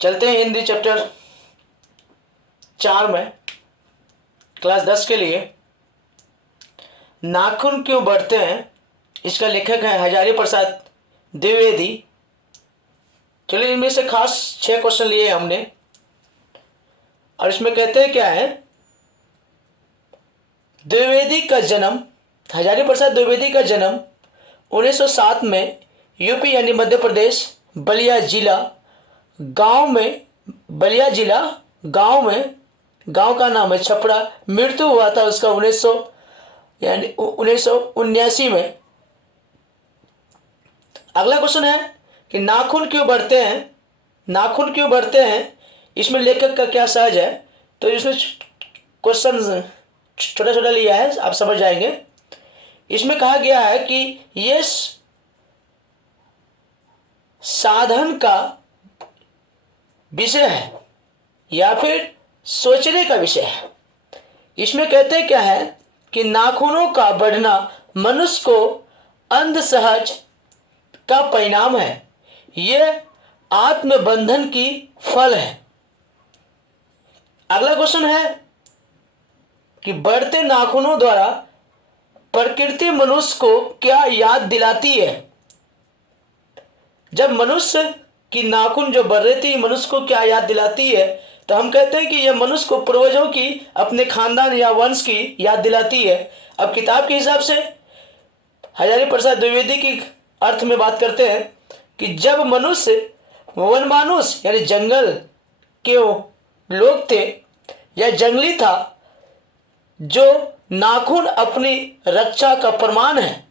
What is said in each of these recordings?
चलते हैं हिंदी चैप्टर 4 में, क्लास 10 के लिए। नाखून क्यों बढ़ते हैं, इसका लेखक है हजारी प्रसाद द्विवेदी। चलिए, इनमें से खास 6 क्वेश्चन लिए हमने, और इसमें कहते हैं क्या है। द्विवेदी का जन्म, हजारी प्रसाद द्विवेदी का जन्म 1907 में यूपी यानी मध्य प्रदेश बलिया जिला गांव में, गांव का नाम है छपरा। मृत्यु हुआ था उसका 1979 में। अगला क्वेश्चन है कि नाखून क्यों बढ़ते हैं, इसमें लेखक का क्या सहज है। तो इसमें क्वेश्चन छोटा छोटा लिया है, आप समझ जाएंगे। इसमें कहा गया है कि ये साधन का विषय है या फिर सोचने का विषय है। इसमें कहते क्या है कि नाखूनों का बढ़ना मनुष्य को अंधसहज का परिणाम है, यह आत्मबंधन की फल है। अगला क्वेश्चन है कि बढ़ते नाखूनों द्वारा प्रकृति मनुष्य को क्या याद दिलाती है। जब मनुष्य की नाखून जो बढ़ रही थी, मनुष्य को क्या याद दिलाती है, तो हम कहते हैं कि यह मनुष्य को पूर्वजों की, अपने खानदान या वंश की याद दिलाती है। अब किताब के हिसाब से हजारी प्रसाद द्विवेदी की अर्थ में बात करते हैं कि जब मनुष्य वनमानुष यानी जंगल के लोग थे या जंगली था, जो नाखून अपनी रक्षा का प्रमाण है,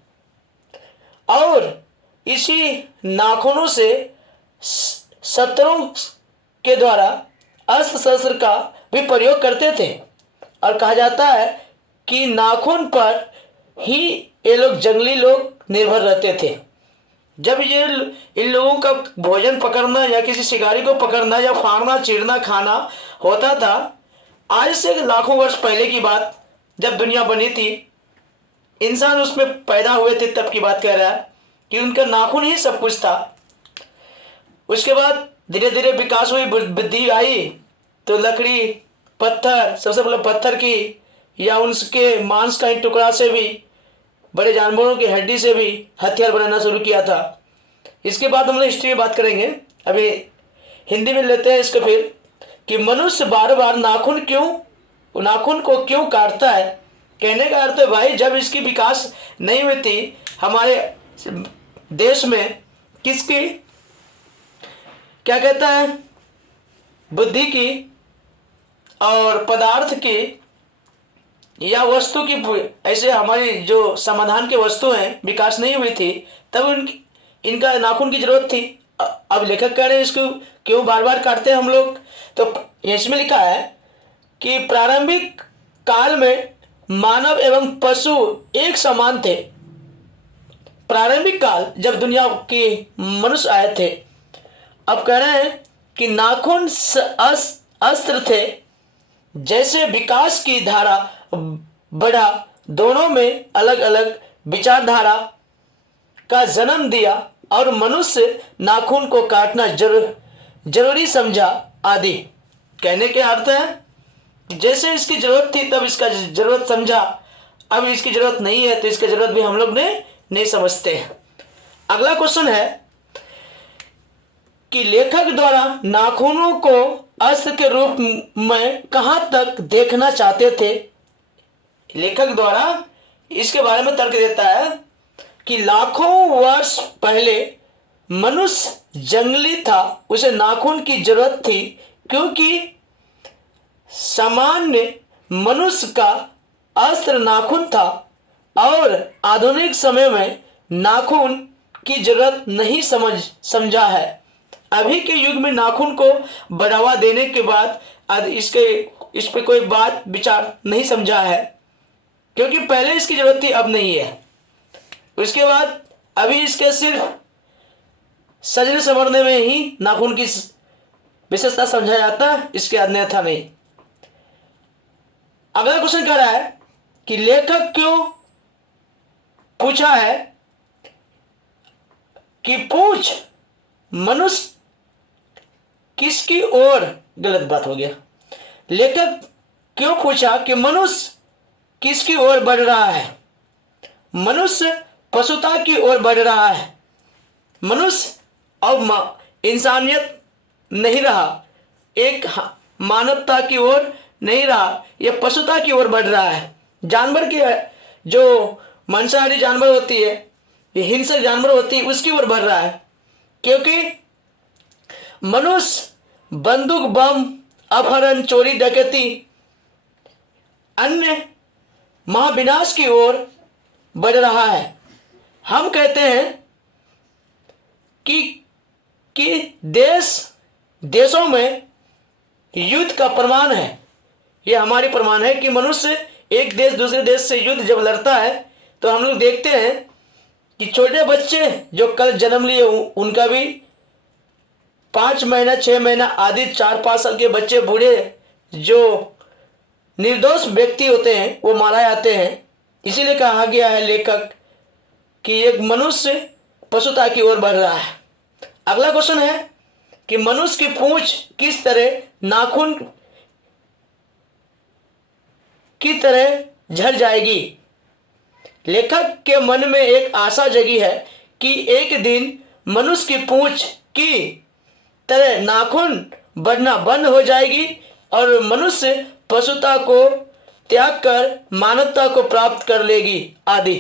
और इसी नाखूनों से शत्रुओं के द्वारा अस्त्र शस्त्र का भी प्रयोग करते थे। और कहा जाता है कि नाखून पर ही ये लोग, जंगली लोग, निर्भर रहते थे। जब ये इन लोगों का भोजन पकड़ना या किसी शिकारी को पकड़ना या फाड़ना, चीरना, खाना होता था। आज से लाखों वर्ष पहले की बात, जब दुनिया बनी थी, इंसान उसमें पैदा हुए थे, तब की बात कह रहा है कि उनका नाखून ही सब कुछ था। उसके बाद धीरे धीरे विकास हुई, बुद्धि आई, तो लकड़ी, पत्थर, सबसे पहले पत्थर की या उनके मांस का एक टुकड़ा से भी, बड़े जानवरों की हड्डी से भी हथियार बनाना शुरू किया था। इसके बाद हम लोग हिस्ट्री में बात करेंगे। अभी हिंदी में लेते हैं इसको फिर, कि मनुष्य बार बार नाखून को क्यों काटता है। कहने का अर्थ है भाई, जब इसकी विकास नहीं हुई थी हमारे देश में, किसकी, क्या कहता है, बुद्धि की और पदार्थ की या वस्तु की, ऐसे हमारी जो समाधान की वस्तु हैं, विकास नहीं हुई थी, तब इनका नाखून की जरूरत थी। अब लेखक कह रहे हैं इसको क्यों बार बार काटते हैं हम लोग। तो इसमें लिखा है कि प्रारंभिक काल में मानव एवं पशु एक समान थे। प्रारंभिक काल, जब दुनिया के मनुष्य आए थे। अब कह रहे हैं कि नाखून अस्त्र थे। जैसे विकास की धारा बढ़ा, दोनों में अलग अलग विचारधारा का जन्म दिया और मनुष्य नाखून को काटना जरूरी समझा आदि। कहने के अर्थ है जैसे इसकी जरूरत थी तब इसका जरूरत समझा, अब इसकी जरूरत नहीं है तो इसकी जरूरत भी हम लोग ने नहीं समझते हैं। अगला क्वेश्चन है कि लेखक द्वारा नाखूनों को अस्त्र के रूप में कहां तक देखना चाहते थे। लेखक द्वारा इसके बारे में तर्क देता है कि लाखों वर्ष पहले मनुष्य जंगली था, उसे नाखून की जरूरत थी, क्योंकि सामान्य मनुष्य का अस्त्र नाखून था और आधुनिक समय में नाखून की जरूरत नहीं समझा है। अभी के युग में नाखून को बढ़ावा देने के बाद इस पे कोई बात विचार नहीं समझा है, क्योंकि पहले इसकी जरूरत थी, अब नहीं है। उसके बाद अभी इसके सिर्फ सजने संवरने में ही नाखून की विशेषता समझा जाता है, इसके अन्यथा नहीं। अगला क्वेश्चन कह रहा है कि लेखक क्यों पूछा है कि पूंछ मनुष्य किसकी ओर, गलत बात हो गया। लेखक क्यों पूछा कि मनुष्य किसकी ओर बढ़ रहा है? मनुष्य पशुता की ओर बढ़ रहा है। मनुष्य अब इंसानियत नहीं रहा, एक मानवता की ओर नहीं रहा, यह पशुता की ओर बढ़ रहा है। जानवर की जो मांसाहारी जानवर होती है, ये हिंसक जानवर होती है, उसकी ओर बढ़ रहा है। क्योंकि मनुष्य बंदूक, बम, अपहरण, चोरी, डकैती, अन्य महाविनाश की ओर बढ़ रहा है। हम कहते हैं कि देशों में युद्ध का प्रमाण है। यह हमारी प्रमाण है कि मनुष्य एक देश दूसरे देश से युद्ध जब लड़ता है तो हम लोग देखते हैं कि छोटे बच्चे जो कल जन्म लिए उनका भी 5 महीना 6 महीना आदि 4-5 साल के बच्चे, बूढ़े जो निर्दोष व्यक्ति होते हैं वो मारा जाते हैं। इसीलिए कहा गया है लेखक कि एक मनुष्य पशुता की ओर बढ़ रहा है। अगला क्वेश्चन है कि मनुष्य की पूंछ किस तरह नाखून की तरह झड़ जाएगी? लेखक के मन में एक आशा जगी है कि एक दिन मनुष्य की पूंछ की तरह नाखून बढ़ना बंद हो जाएगी और मनुष्य पशुता को त्याग कर मानवता को प्राप्त कर लेगी आदि।